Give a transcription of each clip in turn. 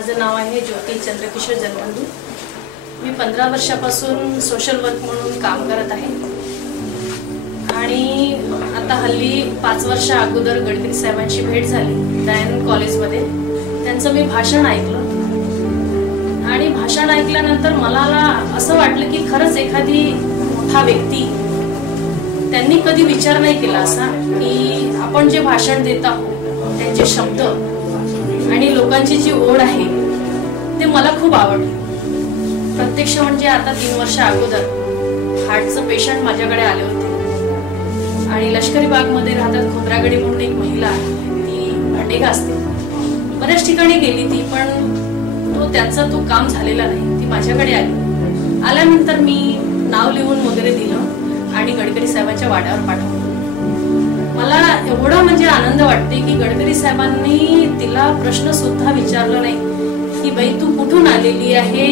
माझं नाव आहे ज्योती चंद्रकिशोर जन्मंदू। मी 15 वर्षापासून सोशल वर्क म्हणून काम करत आहे आणि आता हल्ली 5 वर्षा अगोदर गडकरी साहेबांची भेट झाली दयानंद कॉलेजमध्ये। त्यांचं मी भाषण ऐकलं आणि भाषण ऐकल्यानंतर मला असं वाटलं की खरंच एखादी मोठा व्यक्ती त्यांनी कधी विचार नाही केला असा की आपण जे भाषण देत आहोत त्यांचे शब्द आणि लोकांची जी ओढ आहे ते मला खूप आवडलं। प्रत्यक्ष म्हणजे आता 3 वर्षा अगोदर हार्टचं पेशंट माझ्याकडे आले होते आणि लष्करी बागमध्ये राहतात खोब्रागडी म्हणून एक महिला आहे, ती भांडे घासते, बऱ्याच ठिकाणी गेली ती, पण त्यांचा तो काम झालेला नाही। ती माझ्याकडे आली, आल्यानंतर मी नाव लिहून वगैरे दिलं आणि गडकरी साहेबांच्या वाड्यावर पाठवलं। मला एवढा म्हणजे आनंद वाटते की गडकरी साहेबांनी तिला प्रश्न सुद्धा विचारला नाही की बाई तू कुठून आलेली आहे,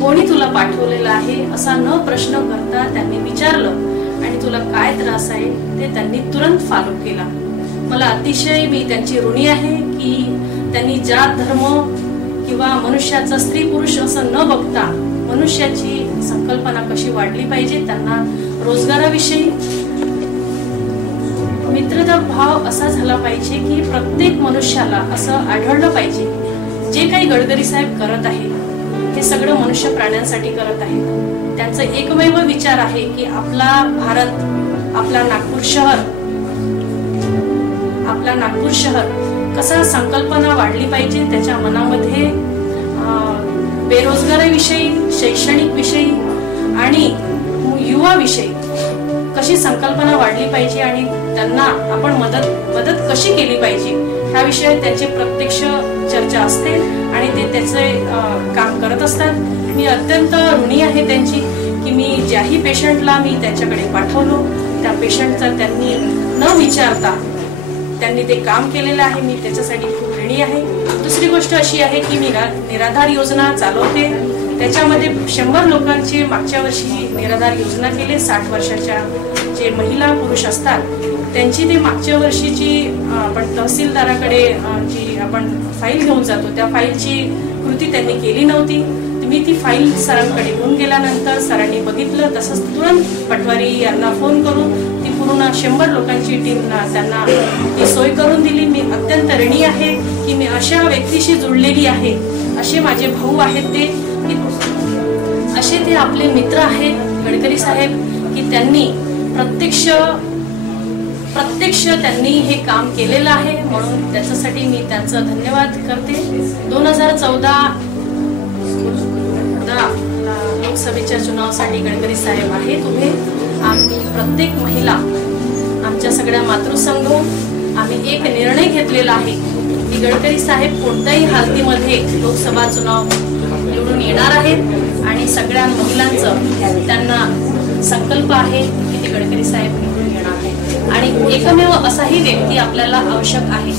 कोणी तुला पाठवलेलं आहे, असा न प्रश्न करता त्यांनी विचारलं आणि तुला काय त्रास आहे ते त्यांनी तुरंत फॉलो केला। मला अतिशय मी त्यांची ऋणी आहे की त्यांनी जात धर्म किंवा मनुष्याचा स्त्री पुरुष असं न बघता मनुष्याची संकल्पना कशी वाढली पाहिजे, त्यांना रोजगाराविषयी मित्रता भाव असा झाला पाहिजे की प्रत्येक मनुष्याला असं आढळलं पाहिजे जे काही गडकरी साहेब करत आहेत हे सगळं मनुष्य प्राण्यांसाठी करत आहेत। त्यांचा एकमेव विचार आहे की आपला भारत, आपला नागपूर शहर कसा संकल्पना वाढली पाहिजे, त्याच्या मनामध्ये बेरोजगारीविषयी, शैक्षणिक विषयी आणि युवा विषयी कशी संकल्पना वाढली पाहिजे आणि त्यांना आपण मदत कशी केली पाहिजे ह्या विषयात त्यांची प्रत्यक्ष चर्चा असते आणि ते त्याचे काम करत असतात। मी अत्यंत ऋणी आहे त्यांची की मी ज्याही पेशंटला मी त्यांच्याकडे पाठवलो त्या पेशंटचा त्यांनी न विचारता त्यांनी ते काम केलेलं आहे। मी त्याच्यासाठी खूप ऋणी आहे। दुसरी गोष्ट अशी आहे की मी निराधार योजना चालवते, त्याच्यामध्ये 100 लोकांची मागच्या वर्षी निराधार योजना केली। 60 वर्षाच्या जे महिला पुरुष असतात त्यांची ते मागच्या वर्षीची आपण तहसीलदाराकडे जी आपण फाईल घेऊन जातो त्या फाईलची कृती त्यांनी केली नव्हती। मी ती फाईल सरांकडे घेऊन गेल्यानंतर सरांनी बघितलं, तसंच तुरंत पटवारी यांना फोन करून ती पूर्ण 100 लोकांची टीम त्यांना ती सोय करून दिली। मी अत्यंत ऋणी आहे की मी अशा व्यक्तीशी जुळलेली आहे, असे माझे भाऊ आहेत ते, असे ते आपले मित्र आहेत गडकरी साहेब की त्यांनी प्रत्यक्ष त्यांनी हे काम केलेलं आहे, म्हणून त्याच्यासाठी मी त्यांचं धन्यवाद करते। 2014 लोकसभेच्या चुनावासाठी गडकरी साहेब आहेत उभे। आम्ही प्रत्येक महिला, आमच्या सगळ्या मातृसंघ आम्ही एक निर्णय घेतलेला आहे की गडकरी साहेब कोणत्याही हालतीमध्ये लोकसभा चुनाव निवडून येणार आहेत आणि सगळ्या महिलांचं त्यांना संकल्प आहे की ते गडकरी साहेब निवडून येणार आहे आणि एकमेव असाही व्यक्ती आपल्याला आवश्यक आहे